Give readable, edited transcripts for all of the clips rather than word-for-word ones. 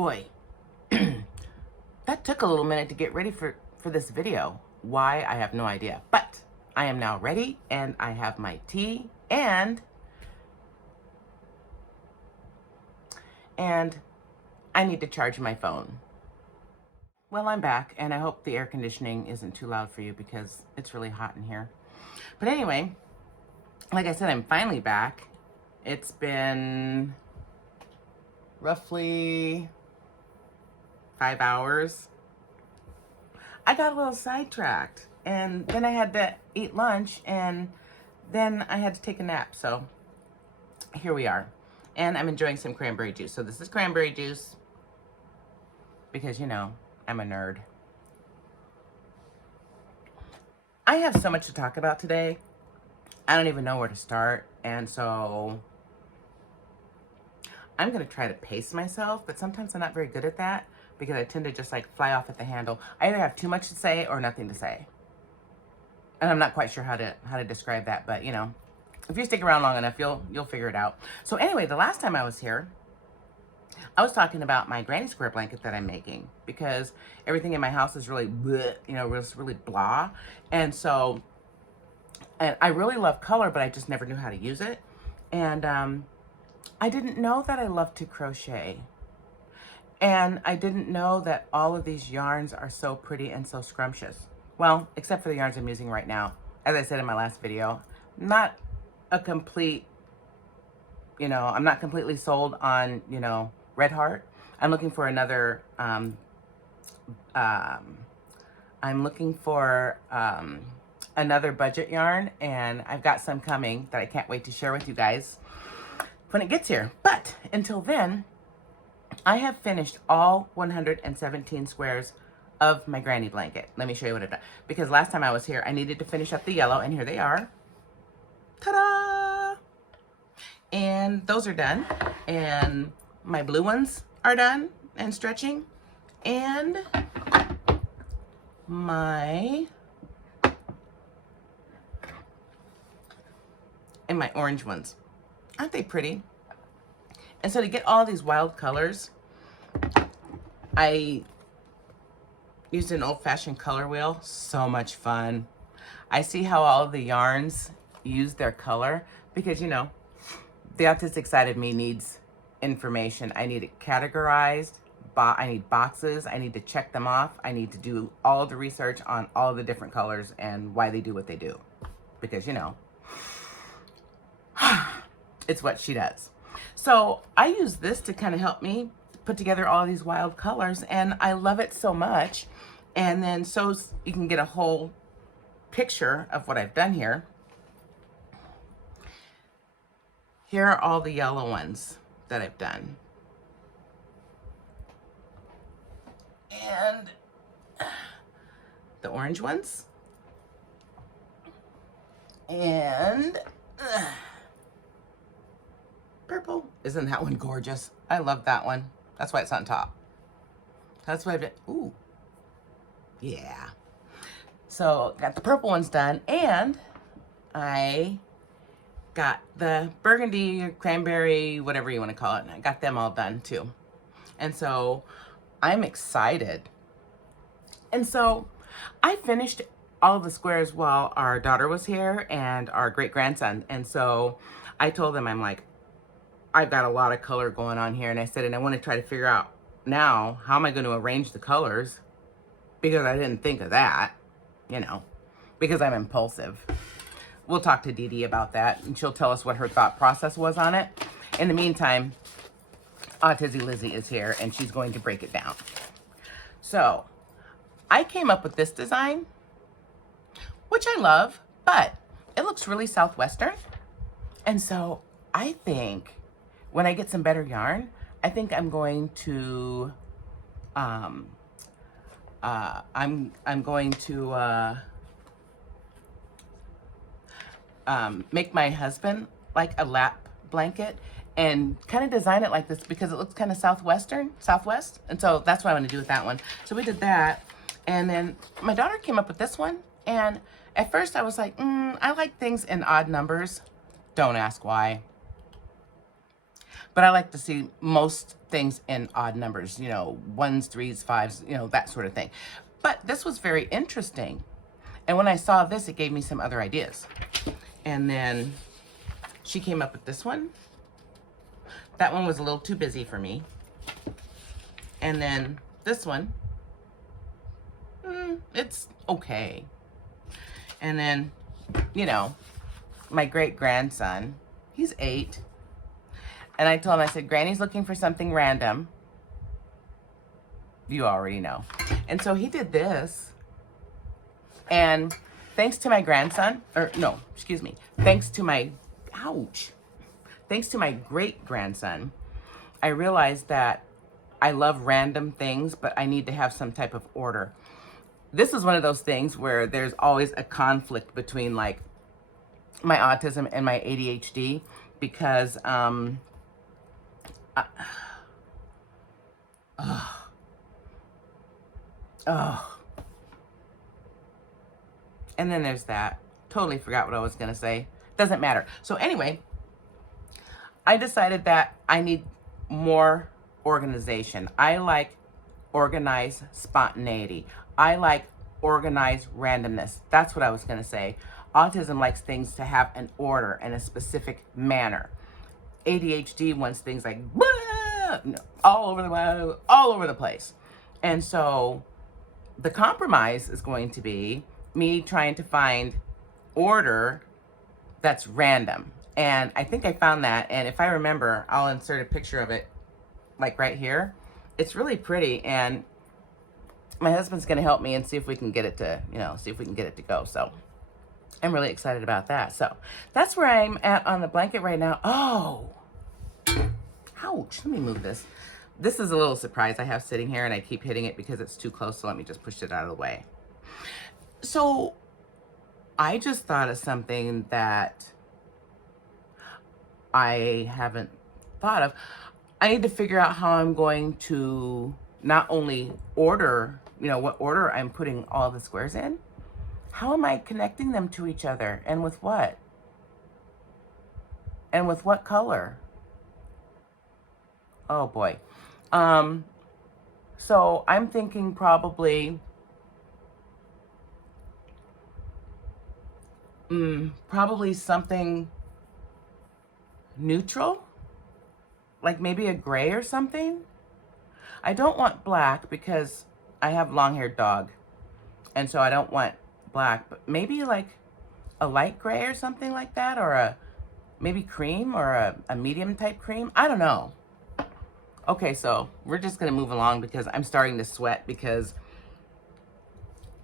boy, that took a little minute to get ready for this video. Why, I have no idea. But I am now ready, and I have my tea, and I need to charge my phone. Well, I'm back, and I hope the air conditioning isn't too loud for you because it's really hot in here. But anyway, like I said, I'm finally back. It's been roughly 5 hours. I got a little sidetracked, and then I had to eat lunch, and then I had to take a nap. So here we are, and I'm enjoying some cranberry juice. So this is cranberry juice because, you know, I'm a nerd. I have so much to talk about today. I don't even know where to start, and so I'm gonna try to pace myself, but sometimes I'm not very good at that because I tend to just like fly off at the handle. I either have too much to say or nothing to say. And I'm not quite sure how to describe that, but you know, if you stick around long enough, you'll figure it out. So anyway, the last time I was here, I was talking about my granny square blanket that I'm making because everything in my house is really bleh, you know, really blah. And so, and I really love color, but I just never knew how to use it. And I didn't know that I love to crochet. And I didn't know that all of these yarns are so pretty and so scrumptious. Well, except for the yarns I'm using right now. As I said in my last video, not a complete, you know, I'm not completely sold on, you know, Red Heart. I'm looking for another, I'm looking for another budget yarn, and I've got some coming that I can't wait to share with you guys when it gets here. But until then, I have finished all 117 squares of my granny blanket. Let me show you what I've done. Because last time I was here, I needed to finish up the yellow, and here they are. Ta-da! And those are done. And my blue ones are done and stretching. And my orange ones. Aren't they pretty? And so to get all these wild colors, I used an old-fashioned color wheel. So much fun. I see how all of the yarns use their color because, you know, the autistic side of me needs information. I need it categorized. I need boxes. I need to check them off. I need to do all of the research on all of the different colors and why they do what they do. Because, you know, it's what she does. So I use this to kind of help me put together all these wild colors, and I love it so much. And then so you can get a whole picture of what I've done here. Here are all the yellow ones that I've done. And the orange ones. And purple. Isn't that one gorgeous? I love that one. That's why it's on top. That's why I've done. Ooh. Yeah. So got the purple ones done, and I got the burgundy, cranberry, whatever you want to call it. And I got them all done too. And so I'm excited. And so I finished all of the squares while our daughter was here and our great-grandson. And so I told them, I'm like, I've got a lot of color going on here. And I said, and I want to try to figure out now, how am I going to arrange the colors? Because I didn't think of that, you know, because I'm impulsive. We'll talk to Dee Dee about that, and she'll tell us what her thought process was on it. In the meantime, Autistic Lizzie is here, and she's going to break it down. So I came up with this design, which I love, but it looks really Southwestern. And so I think when I get some better yarn, I think I'm going to, make my husband like a lap blanket and kind of design it like this because it looks kind of Southwest. And so that's what I want to do with that one. So we did that. And then my daughter came up with this one. And at first I was like, I like things in odd numbers. Don't ask why. But I like to see most things in odd numbers, you know, ones, threes, fives, you know, that sort of thing. But this was very interesting. And when I saw this, it gave me some other ideas. And then she came up with this one. That one was a little too busy for me. And then this one, it's okay. And then, you know, my great grandson, he's 8. And I told him, I said, Granny's looking for something random. You already know. And so he did this. And thanks to my grandson, or no, excuse me, thanks to my great grandson, I realized that I love random things, but I need to have some type of order. This is one of those things where there's always a conflict between like my autism and my ADHD because, and then there's that. Totally forgot what I was going to say. Doesn't matter. So anyway, I decided that I need more organization. I like organized spontaneity. I like organized randomness. That's what I was going to say. Autism likes things to have an order and a specific manner. ADHD wants things like all over the place. And so the compromise is going to be me trying to find order that's random. And I think I found that. And if I remember, I'll insert a picture of it like right here. It's really pretty. And my husband's going to help me and see if we can get it to, you know, see if we can get it to go. So I'm really excited about that. So that's where I'm at on the blanket right now. Oh, ouch. Let me move this. This is a little surprise I have sitting here and I keep hitting it because it's too close. So let me just push it out of the way. So I just thought of something that I haven't thought of. I need to figure out how I'm going to not only order, you know, what order I'm putting all the squares in. How am I connecting them to each other and with what? And with what color? Oh boy. So I'm thinking probably something neutral, like maybe a gray or something. I don't want black because I have long-haired dog, and so I don't want black, but maybe like a light gray or something like that, or a maybe cream or a medium type cream. I don't know. Okay, so we're just gonna move along because I'm starting to sweat because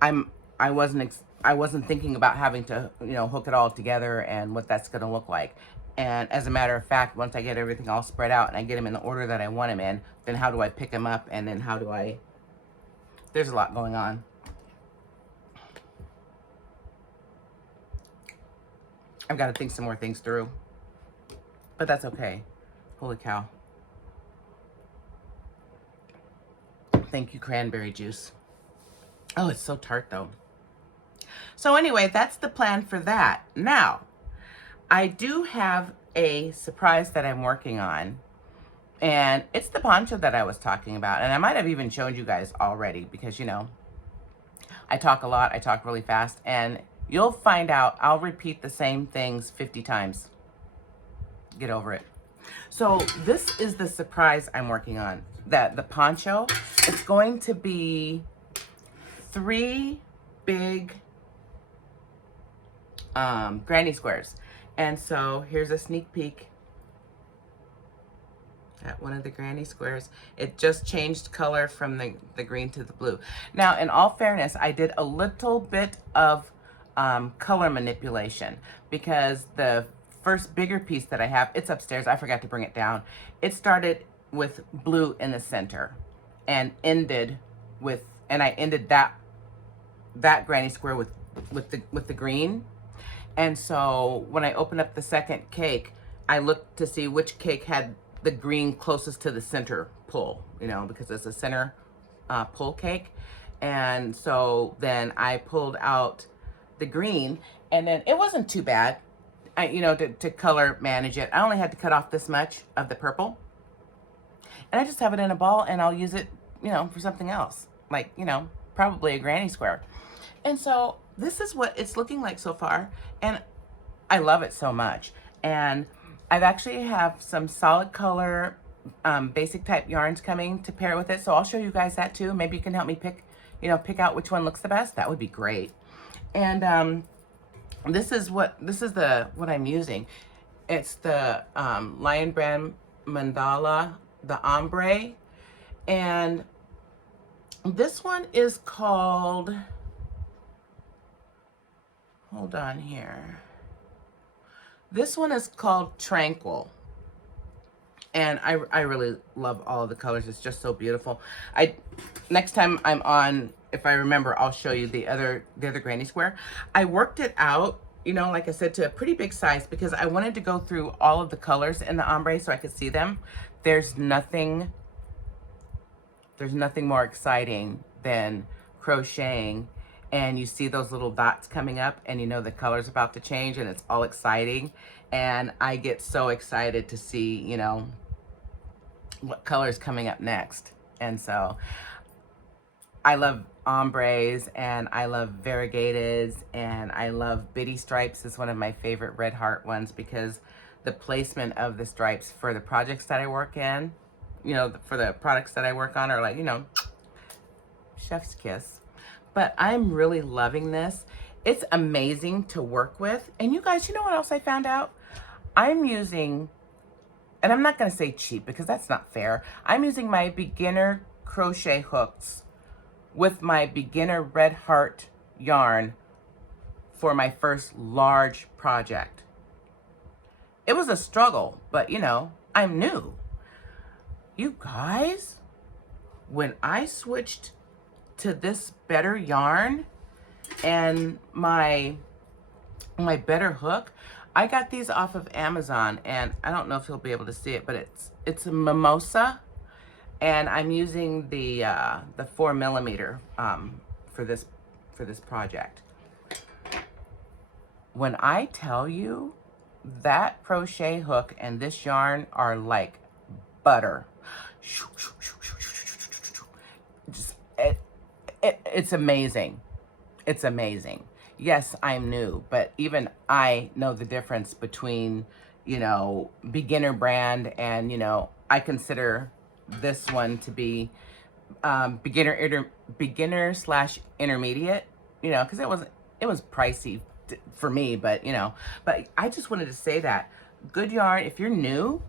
I wasn't thinking about having to, you know, hook it all together and what that's gonna look like. And as a matter of fact, once I get everything all spread out and I get them in the order that I want them in, then how do I pick them up? And then how do I, there's a lot going on. I've got to think some more things through, but that's okay. Holy cow. Thank you, cranberry juice. Oh, it's so tart though. So anyway, that's the plan for that. Now, I do have a surprise that I'm working on, and it's the poncho that I was talking about. And I might have even shown you guys already because, you know, I talk a lot, I talk really fast, and you'll find out I'll repeat the same things 50 times. Get over it. So this is the surprise I'm working on, that the poncho. It's going to be 3 big granny squares. And so here's a sneak peek at one of the granny squares. It just changed color from the green to the blue. Now, in all fairness, I did a little bit of color manipulation because the first bigger piece that I have, it's upstairs. I forgot to bring it down. It started with blue in the center and ended with, and I ended that granny square with the green. And so when I opened up the second cake, I looked to see which cake had the green closest to the center pull, you know, because it's a center pull cake. And so then I pulled out the green, and then it wasn't too bad. you know, to color manage it. I only had to cut off this much of the purple. And I just have it in a ball, and I'll use it, you know, for something else. Like, you know, probably a granny square. And so this is what it's looking like so far. And I love it so much. And I've actually have some solid color, basic type yarns coming to pair with it. So I'll show you guys that too. Maybe you can help me pick, you know, pick out which one looks the best. That would be great. And this is what I'm using. It's the Lion Brand Mandala, the ombre. And this one is called, hold on here. This one is called Tranquil. And I really love all of the colors. It's just so beautiful. Next time I'm on, if I remember, I'll show you the other granny square. I worked it out, you know, like I said, to a pretty big size because I wanted to go through all of the colors in the ombre so I could see them. There's nothing more exciting than crocheting and you see those little dots coming up and you know the color's about to change and it's all exciting. And I get so excited to see, you know, what color is coming up next. And so I love ombres and I love variegateds and I love bitty stripes is one of my favorite red heart ones because the placement of the stripes for the projects that I work in, you know, for the products that I work on are like, you know, chef's kiss. But I'm really loving this. It's amazing to work with. And you guys, you know what else I found out? I'm using, and I'm not going to say cheap because that's not fair. I'm using my beginner crochet hooks with my beginner red heart yarn for my first large project. It was a struggle, but you know, I'm new. You guys, when I switched to this better yarn and my better hook, I got these off of Amazon, and I don't know if you'll be able to see it, but it's a mimosa, and I'm using the 4mm for this project. When I tell you that crochet hook and this yarn are like butter, just it's amazing. It's amazing. Yes, I'm new, but even I know the difference between, you know, beginner brand and, you know, I consider this one to be beginner slash intermediate, you know, because it was pricey for me, but, you know, but I just wanted to say that good yarn, if you're new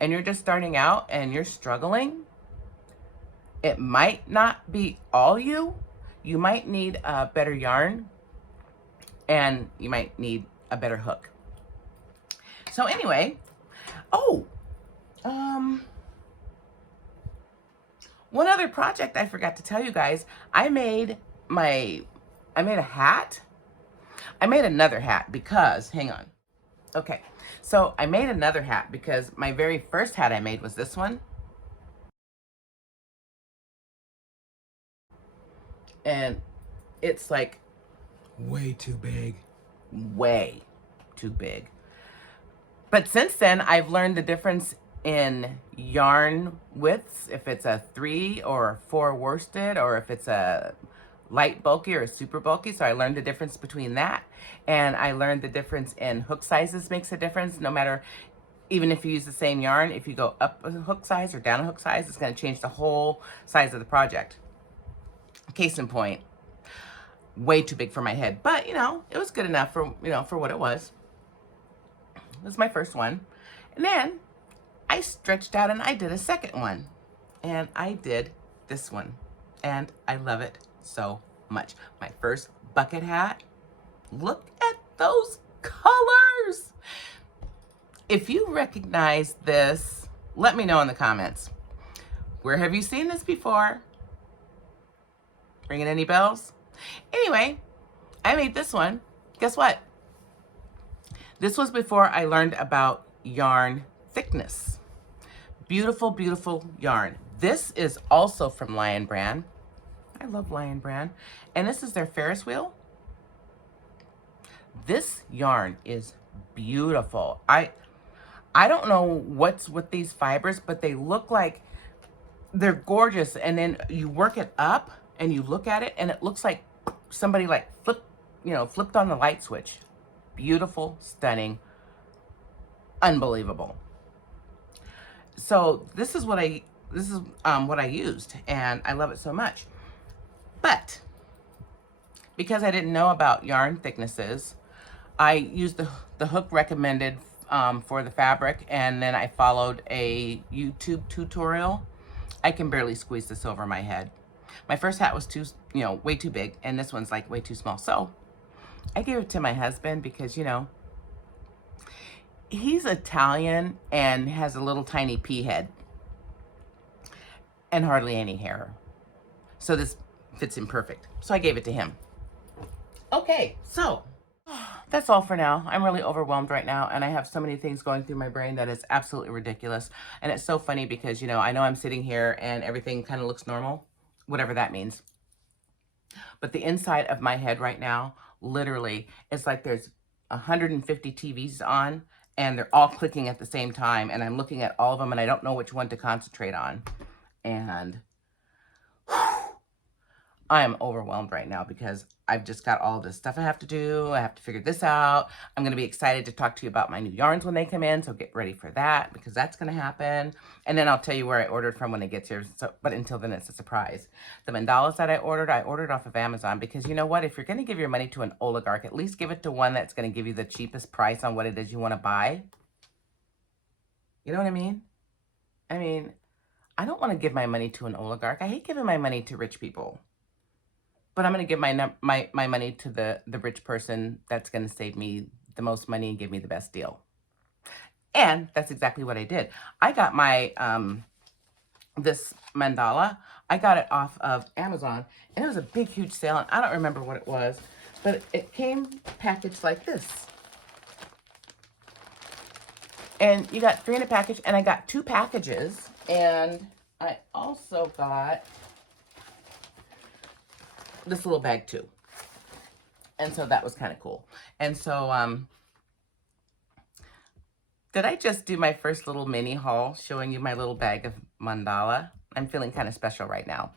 and you're just starting out and you're struggling, it might not be all you. You might need a better yarn and you might need a better hook. So anyway, one other project I forgot to tell you guys. I made a hat. I made another hat because, hang on. Okay, so I made another hat because my very first hat I made was this one. And it's like way too big. Way too big. But since then, I've learned the difference in yarn widths, if it's a 3 or 4 worsted, or if it's a light bulky or a super bulky. So I learned the difference between that. And I learned the difference in hook sizes makes a difference, no matter, even if you use the same yarn, if you go up a hook size or down a hook size, it's going to change the whole size of the project. Case in point, way too big for my head, but you know, it was good enough for, you know, for what it was. It was my first one. And then I stretched out and I did a second one, and I did this one, and I love it so much. My first bucket hat. Look at those colors. If you recognize this, let me know in the comments. Where have you seen this before? Ringing any bells? Anyway, I made this one. Guess what? This was before I learned about yarn thickness. Beautiful, beautiful yarn. This is also from Lion Brand. I love Lion Brand. And this is their Ferris wheel. This yarn is beautiful. I don't know what's with these fibers, but they look like they're gorgeous. And then you work it up and you look at it and it looks like somebody like flipped on the light switch. Beautiful, stunning, unbelievable. So this is what I used, and I love it so much. But because I didn't know about yarn thicknesses, I used the hook recommended for the fabric, and then I followed a YouTube tutorial. I can barely squeeze this over my head. My first hat was way too big, and this one's like way too small. So I gave it to my husband because, he's Italian and has a little tiny pea head and hardly any hair. So this fits him perfect. So I gave it to him. Okay, so that's all for now. I'm really overwhelmed right now, and I have so many things going through my brain that is absolutely ridiculous. And it's so funny because, I know I'm sitting here and everything kind of looks normal, whatever that means. But the inside of my head right now, literally, it's like there's 150 TVs on, and they're all clicking at the same time, and I'm looking at all of them, and I don't know which one to concentrate on. And I am overwhelmed right now because I've just got all this stuff I have to do. I have to figure this out. I'm going to be excited to talk to you about my new yarns when they come in, so get ready for that because that's going to happen. And then I'll tell you where I ordered from when it gets here, but until then, it's a surprise. The mandalas that I ordered off of Amazon because you know what? If you're going to give your money to an oligarch, at least give it to one that's going to give you the cheapest price on what it is you want to buy. You know what I mean? I don't want to give my money to an oligarch. I hate giving my money to rich people. But I'm going to give my money to the rich person that's going to save me the most money and give me the best deal. And that's exactly what I did. I got my, this mandala, I got it off of Amazon, and it was a big, huge sale, and I don't remember what it was, but it came packaged like this. And you got 3 in a package, and I got 2 packages, and I also got this little bag too. And so that was kind of cool. And so, did I just do my first little mini haul showing you my little bag of mandala? I'm feeling kind of special right now.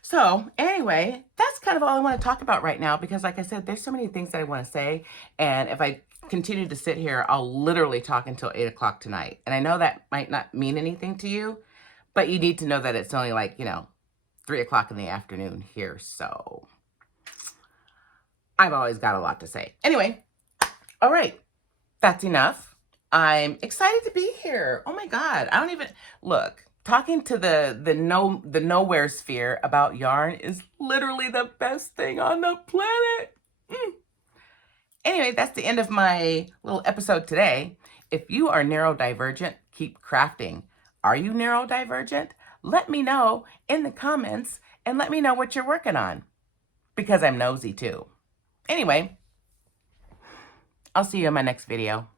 So anyway, that's kind of all I want to talk about right now because like I said, there's so many things that I want to say. And if I continue to sit here, I'll literally talk until 8 o'clock tonight. And I know that might not mean anything to you, but you need to know that it's only like, 3 o'clock in the afternoon here, so I've always got a lot to say. Anyway, all right, that's enough. I'm excited to be here. Oh my God, I don't even, look, talking to the nowhere sphere about yarn is literally the best thing on the planet. Anyway, that's the end of my little episode today. If you are neurodivergent, keep crafting. Are you neurodivergent? Let me know in the comments and let me know what you're working on because I'm nosy too. Anyway, I'll see you in my next video.